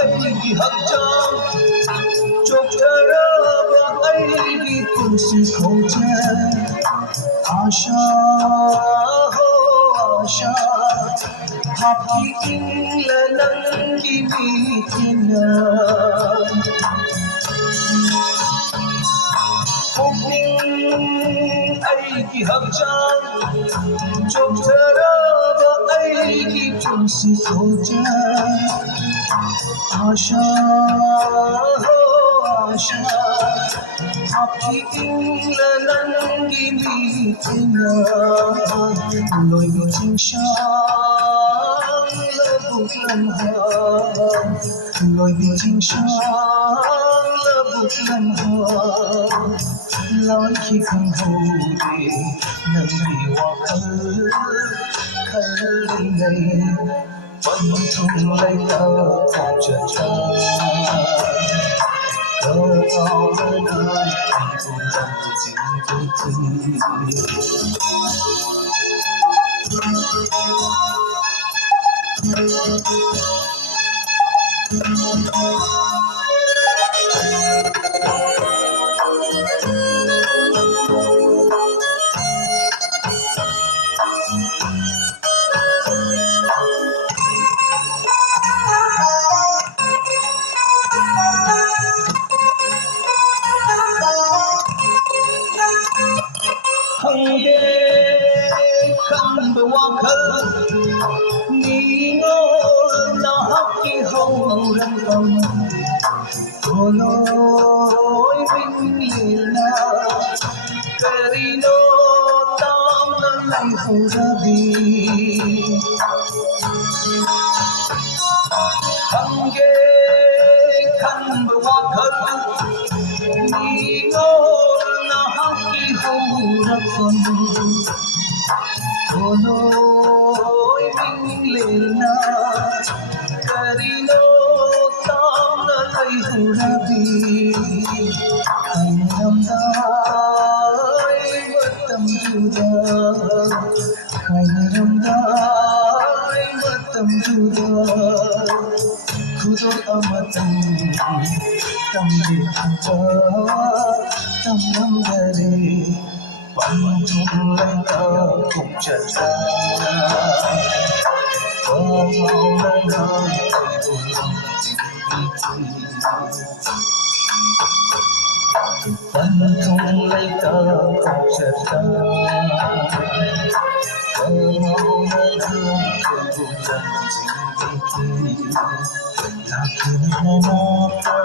ꯑꯩꯒꯤ ꯍꯛꯆꯥꯡ ꯆꯣꯛꯊꯔꯕ ꯑꯩꯒꯤ ꯄꯨꯟꯁꯤ ꯈꯣꯡꯆꯠ आशा हो आशा हापी इंगलंगी बीतिना पुपिंग अयगी हक्चांग चोक्तरबा अयगी पुंसी खोजा आशा हो आशा आपकी इंगलंगी बीतना लोई जिंशान लबुक लम्हा लोई जिंशान लबुक लम्हा लान की खंगोरे नंगी वाखल खल नहीं पंथुम लैला पहुंचा Hangge kamba wakal ningo nahaki hauran kam koloi binlina karino tam nalai hurabi Hangge kamba wakal ningo nahaki hauran Koloi binglena karino tam nalai hurabi Kairamdai vatam juda Kairamdai vatam juda Khudot amatam tamde khanta tamam dare Panthum laina kumchata Paulana aibulam Panthum laina kumchata Paulana aibulam Lakin hanapa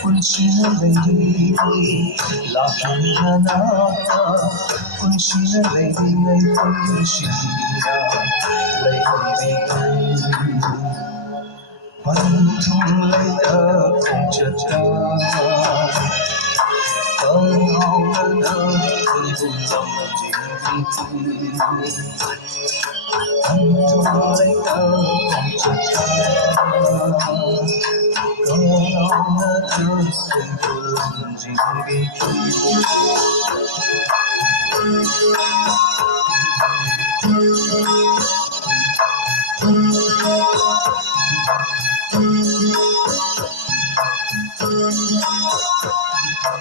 Kunshina lady Lakin hanapa Kunshina lady Kunshina lady Panthum laina kumchata Paulana aibulam Hantu laita pencipta Kau tersentuh diriku